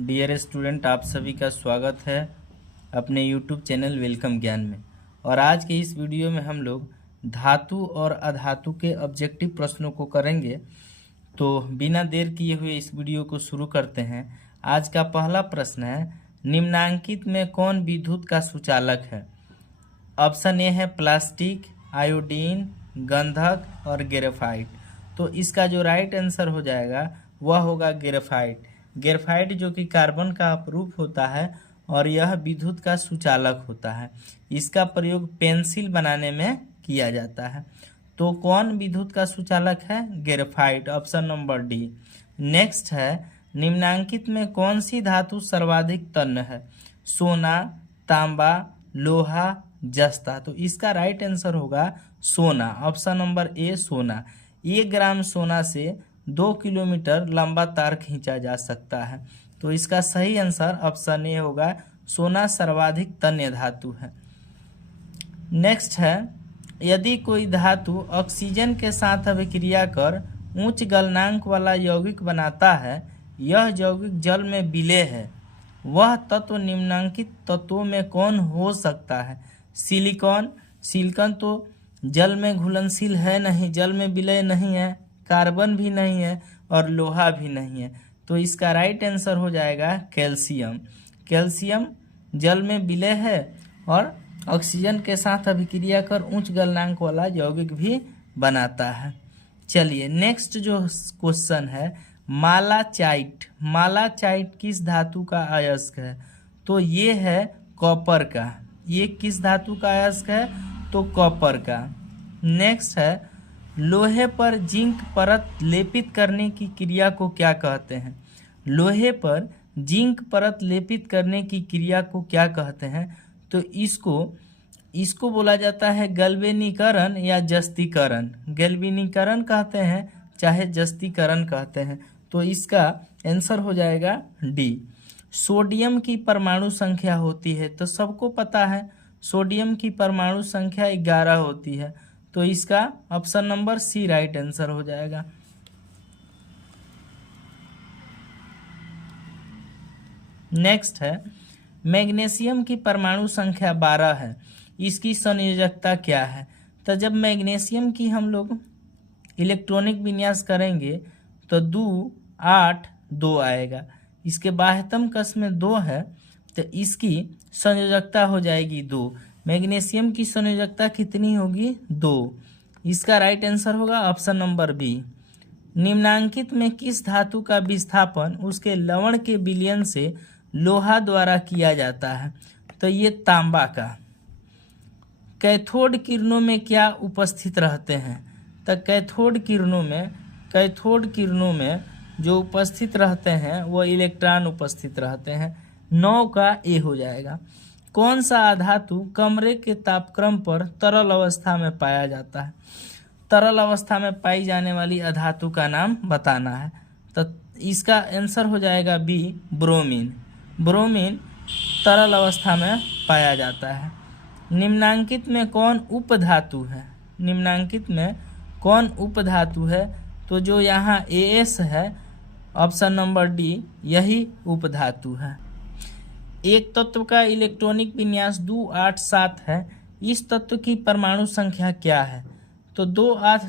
Dear student, आप सभी का स्वागत है अपने यूट्यूब चैनल वेलकम ज्ञान में। और आज के इस वीडियो में हम लोग धातु और अधातु के ऑब्जेक्टिव प्रश्नों को करेंगे। तो बिना देर किए हुए इस वीडियो को शुरू करते हैं। आज का पहला प्रश्न है, निम्नांकित में कौन विद्युत का सुचालक है? ऑप्शन ए है प्लास्टिक, आयोडीन, गंधक और ग्रेफाइट। तो इसका जो राइट आंसर हो जाएगा वह होगा ग्रेफाइट। ग्रेफाइट जो कि कार्बन का अपरूप होता है और यह विद्युत का सुचालक होता है। इसका प्रयोग पेंसिल बनाने में किया जाता है। तो कौन विद्युत का सुचालक है? Graphite, option number D. Next है, निम्नांकित में कौन सी धातु सर्वाधिक तन्य है? सोना, तांबा, लोहा, जस्ता। तो इसका राइट आंसर होगा सोना, ऑप्शन नंबर ए सोना। 1 ग्राम सोना से 2 किलोमीटर लंबा तार खींचा जा सकता है। तो इसका सही आंसर ऑप्शन ए होगा, सोना सर्वाधिक तन्य धातु है। नेक्स्ट है, यदि कोई धातु ऑक्सीजन के साथ अभिक्रिया कर उच्च गलनांक वाला यौगिक बनाता है, यह यौगिक जल में विलेय है, वह तत्व निम्नांकित तत्वों में कौन हो सकता है? सिलिकॉन। सिलिकॉन तो जल में घुलनशील है नहीं, जल में विलय नहीं है। कार्बन भी नहीं है और लोहा भी नहीं है। तो इसका राइट आंसर हो जाएगा कैल्शियम। कैल्शियम जल में विलय है और ऑक्सीजन के साथ अभिक्रिया कर उच्च गलनांक वाला यौगिक भी बनाता है। चलिए नेक्स्ट जो क्वेश्चन है, मालाचाइट। मालाचाइट किस धातु का अयस्क है? तो ये है कॉपर का। ये किस धातु का अयस्क है? तो कॉपर का। नेक्स्ट है, लोहे पर जिंक परत लेपित करने की क्रिया को क्या कहते हैं? लोहे पर जिंक परत लेपित करने की क्रिया को क्या कहते हैं? तो इसको बोला जाता है गैल्वेनीकरण या जस्तीकरण। गैल्वेनीकरण कहते हैं चाहे जस्तीकरण कहते हैं। तो इसका आंसर हो जाएगा डी। सोडियम की परमाणु संख्या होती है, तो सबको पता है सोडियम की परमाणु संख्या 11 होती है। तो इसका option number C right answer हो जाएगा। नेक्स्ट है, मैग्नीशियम की परमाणु संख्या 12 है, इसकी संयोजकता क्या है? तो जब मैग्नीशियम की हम लोग इलेक्ट्रॉनिक विन्यास करेंगे तो 2, 8, 2 आएगा। इसके बाह्यतम कक्ष में 2 है, तो इसकी संयोजकता हो जाएगी 2। मैग्नीशियम की संयोजकता कितनी होगी? 2। इसका राइट आंसर होगा ऑप्शन नंबर बी। निम्नांकित में किस धातु का विस्थापन उसके लवण के विलयन से लोहा द्वारा किया जाता है? तो ये तांबा का। कैथोड किरणों में क्या उपस्थित रहते हैं? तो कैथोड किरणों में जो उपस्थित रहते हैं वो इलेक्ट्रॉन उपस्थित रहते हैं। 9 का ए हो जाएगा। कौन सा अधातु कमरे के तापक्रम पर तरल अवस्था में पाया जाता है? तरल अवस्था में पाई जाने वाली अधातु का नाम बताना है। तो इसका आंसर हो जाएगा बी, ब्रोमीन। ब्रोमीन तरल अवस्था में पाया जाता है। निम्नांकित में कौन उपधातु है? निम्नांकित में कौन उपधातु है? तो जो यहाँ एएस है, ऑप्शन नंबर डी, यही उपधातु है। एक तत्व का इलेक्ट्रॉनिक विन्यास 2, 8, 7 है। इस तत्व की परमाणु संख्या क्या है? तो 2, 8,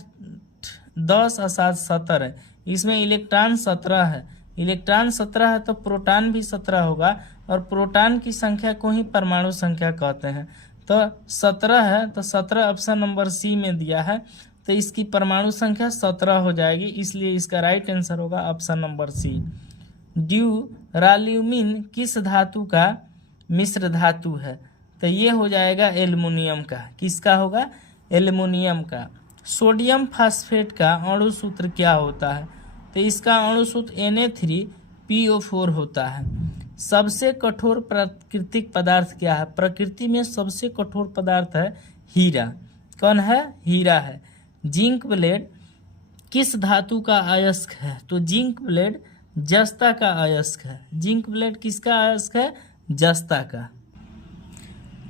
10 और 7, 17 है। इसमें इलेक्ट्रॉन 17 है। इलेक्ट्रॉन 17 है तो प्रोटॉन भी 17 होगा, और प्रोटॉन की संख्या को ही परमाणु संख्या कहते हैं। तो 17 है, तो 17 ऑप्शन नंबर सी में दिया है, तो इसकी परमाणु संख्या 17 हो जाएगी। इसलिए इसका राइट आंसर होगा ऑप्शन नंबर सी। ड्यूराल्यूमिन किस धातु का मिश्र धातु है? तो ये हो जाएगा एल्युमिनियम का। किसका होगा? एल्युमिनियम का। सोडियम फास्फेट का अणु सूत्र क्या होता है? तो इसका अणु सूत्र Na3PO4 होता है। सबसे कठोर प्राकृतिक पदार्थ क्या है? प्रकृति में सबसे कठोर पदार्थ है हीरा। कौन है? हीरा है। जिंक ब्लेड किस धातु का अयस्क है? तो जिंक ब्लेड जस्ता का अयस्क है। जिंक ब्लेड किसका अयस्क है? जस्ता का।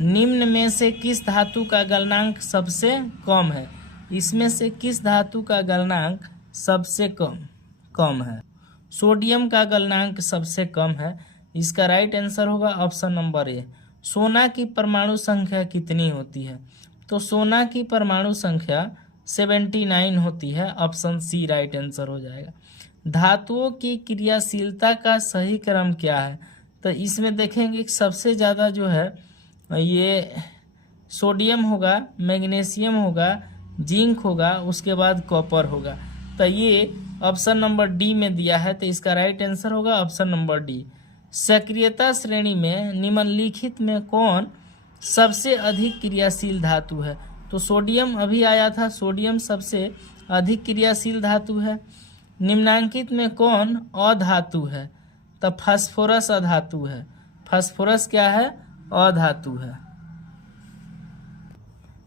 निम्न में से किस धातु का गलनांक सबसे कम है? इसमें से किस धातु का गलनांक सबसे कम है? सोडियम का गलनांक सबसे कम है। इसका राइट आंसर होगा ऑप्शन नंबर ए। सोना की परमाणु संख्या कितनी होती है? तो सोना की परमाणु संख्या 79 होती है। ऑप्शन सी राइट आंसर हो जाएगा। धातुओं की क्रियाशीलता का सही क्रम क्या है? तो इसमें देखेंगे कि सबसे ज़्यादा जो है ये सोडियम होगा, मैग्नीशियम होगा, जिंक होगा, उसके बाद कॉपर होगा। तो ये ऑप्शन नंबर डी में दिया है, तो इसका राइट आंसर होगा ऑप्शन नंबर डी। सक्रियता श्रेणी में निम्नलिखित में कौन सबसे अधिक क्रियाशील धातु है? तो सोडियम अभी आया था, सोडियम सबसे अधिक क्रियाशील धातु है। निम्नांकित में कौन अधातु है? तो फास्फोरस अधातु है। फास्फोरस क्या है? अधातु है।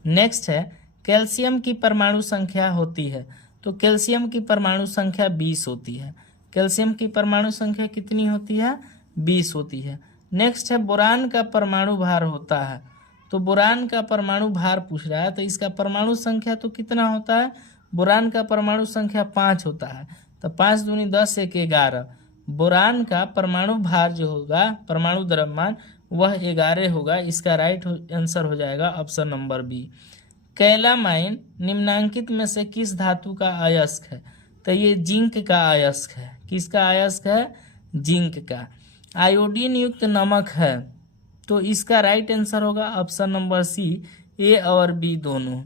नेक्स्ट है कैल्शियम की परमाणु संख्या होती है। तो कैल्शियम की परमाणु संख्या 20 होती है। कैल्शियम की परमाणु संख्या कितनी होती है? 20 होती है। नेक्स्ट है बोरान का परमाणु भार होता है। तो बोरान का परमाणु भार पूछ रहा है, तो इसका परमाणु संख्या तो कितना होता है? बोरान का परमाणु संख्या 5 होता है। तो 5 दूनी 10 1 11। बोरान का परमाणु भार जो होगा, परमाणु द्रव्यमान, वह 11 होगा। इसका राइट आंसर हो जाएगा ऑप्शन नंबर बी। कैलामाइन निम्नांकित में से किस धातु का अयस्क है? तो ये जिंक का अयस्क है। किसका अयस्क है? जिंक का। आयोडीन युक्त नमक है, तो इसका राइट आंसर होगा ऑप्शन नंबर सी, ए और बी दोनों।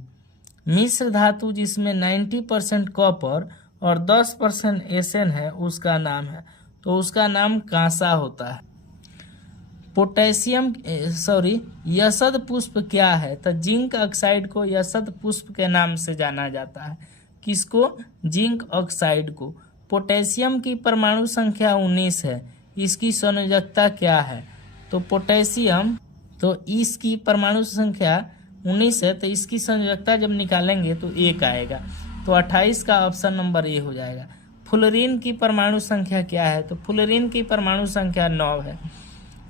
मिश्र धातु जिसमें 90% कॉपर और 10% एसएन है, उसका नाम है, तो उसका नाम कांसा होता है। पोटेशियम यसद पुष्प क्या है? तो जिंक ऑक्साइड को यसद पुष्प के नाम से जाना जाता है। किसको? जिंक ऑक्साइड को। पोटेशियम की परमाणु संख्या 19 है। इसकी संयोजकता क्या है? तो पोटेशियम, तो इसकी परमाणु संख्या 19 है, तो इसकी संयोजकता जब निकालेंगे तो 1 आएगा। तो 28 का ऑप्शन नंबर ए हो जाएगा। फ्लोरीन की परमाणु संख्या क्या है? तो फ्लोरीन की परमाणु संख्या 9 है।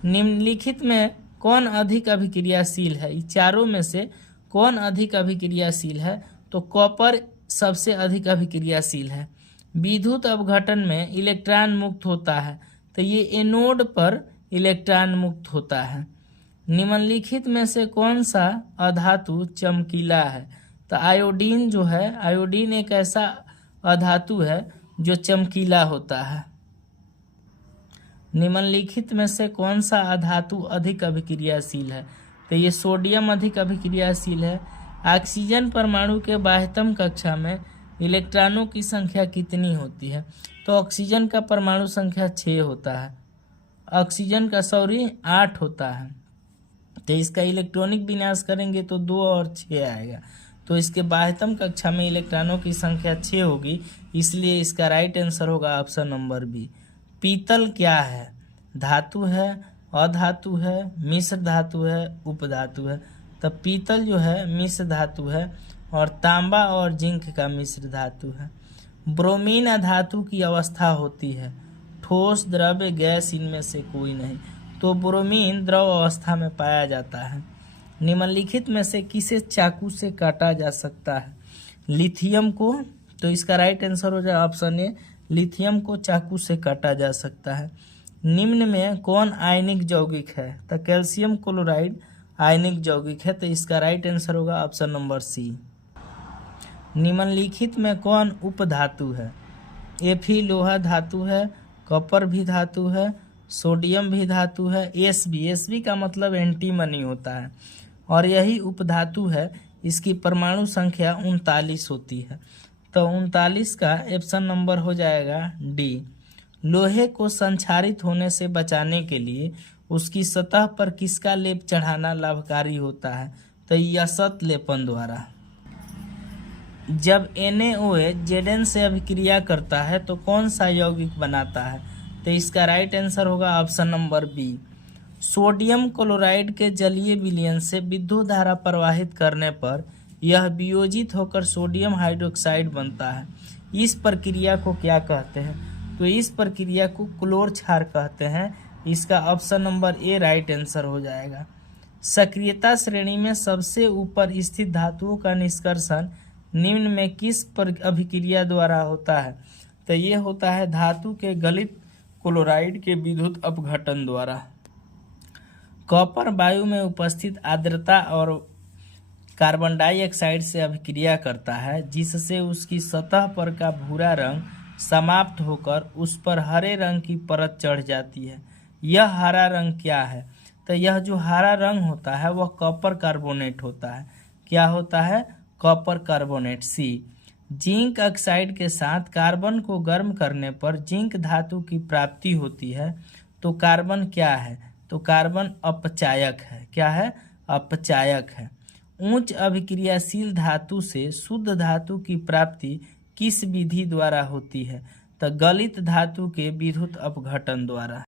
निम्नलिखित में कौन अधिक अभिक्रियाशील है? इन चारों में से कौन अधिक अभिक्रियाशील है? तो कॉपर सबसे अधिक अभिक्रियाशील है। विद्युत अपघटन में इलेक्ट्रॉन मुक्त होता है, तो ये एनोड पर इलेक्ट्रॉन मुक्त होता है। निम्नलिखित में से कौन सा अधातु चमकीला है? तो आयोडीन जो है, आयोडीन एक ऐसा अधातु है जो चमकीला होता है। निम्नलिखित में से कौन सा अधातु अधिक अभिक्रियाशील है? तो ये सोडियम अधिक अभिक्रियाशील है। ऑक्सीजन परमाणु के बाह्यतम कक्षा में इलेक्ट्रॉनों की संख्या कितनी होती है? तो ऑक्सीजन का परमाणु संख्या 6 होता है। ऑक्सीजन का 8 होता है। तो इसका इलेक्ट्रॉनिक विन्यास करेंगे तो 2 और 6 आएगा। तो इसके बाह्यतम कक्षा में इलेक्ट्रॉनों की संख्या 6 होगी, इसलिए इसका राइट आंसर होगा ऑप्शन नंबर बी। पीतल क्या है? धातु है, अधातु है, मिश्र धातु है, उपधातु है। तो पीतल जो है मिश्र धातु है और तांबा और जिंक का मिश्र धातु है। ब्रोमीन अधातु की अवस्था होती है। ठोस, द्रव्य, गैस, इनमें से कोई नहीं। तो ब्रोमीन द्रव अवस्था में पाया जाता है। निम्नलिखित में से किसे चाकू से काटा जा सकता है? लिथियम को। तो इसका राइट आंसर हो जाए ऑप्शन ए, लिथियम को चाकू से काटा जा सकता है। निम्न में कौन आयनिक यौगिक है? तो कैल्शियम क्लोराइड आयनिक यौगिक है, तो इसका राइट आंसर होगा ऑप्शन नंबर सी। निम्नलिखित में कौन उपधातु है? Fe लोहा धातु है, कॉपर भी धातु है, सोडियम भी धातु है, Sb का मतलब एंटीमनी होता है और यही उपधातु है। इसकी परमाणु संख्या 39 होती है। तो 39 का ऑप्शन नंबर हो जाएगा डी। लोहे को संक्षारित होने से बचाने के लिए उसकी सतह पर किसका लेप चढ़ाना लाभकारी होता है? तो यसत लेपन द्वारा। जब NaOH Zn से अभिक्रिया करता है तो कौन सा यौगिक बनाता है? तो इसका राइट आंसर होगा option number B. Sodium chloride के जलीय विलयन से विद्युत धारा प्रवाहित करने पर यह वियोजित होकर सोडियम हाइड्रोक्साइड बनता है। इस प्रक्रिया को क्या कहते हैं? तो इस प्रक्रिया को क्लोर क्षार कहते हैं। इसका option number A right answer हो जाएगा। सक्रियता श्रेणी में सबसे ऊपर स्थित धातुओं का निष्कर्षण निम्न में किस अभिक्रिया द्वारा होता है? तो ये होता है धातु के गलित क्लोराइड के विद्युत अपघटन द्वारा। कॉपर वायु में उपस्थित आर्द्रता और कार्बन डाइऑक्साइड से अभिक्रिया करता है, जिससे उसकी सतह पर का भूरा रंग समाप्त होकर उस पर हरे रंग की परत चढ़ जाती है। यह हरा रंग क्या है? तो यह जो हरा रंग होता है वह कॉपर कार्बोनेट होता है। क्या होता है? Copper carbonate. C, zinc oxide के साथ कार्बन को गर्म करने पर जिंक धातु की प्राप्ति होती है। तो कार्बन क्या है? तो कार्बन अपचायक है। क्या है? अपचायक है। उच्च अभिक्रियाशील धातु से शुद्ध धातु की प्राप्ति किस विधि द्वारा होती है? तो गलित धातु के विद्युत अपघटन द्वारा।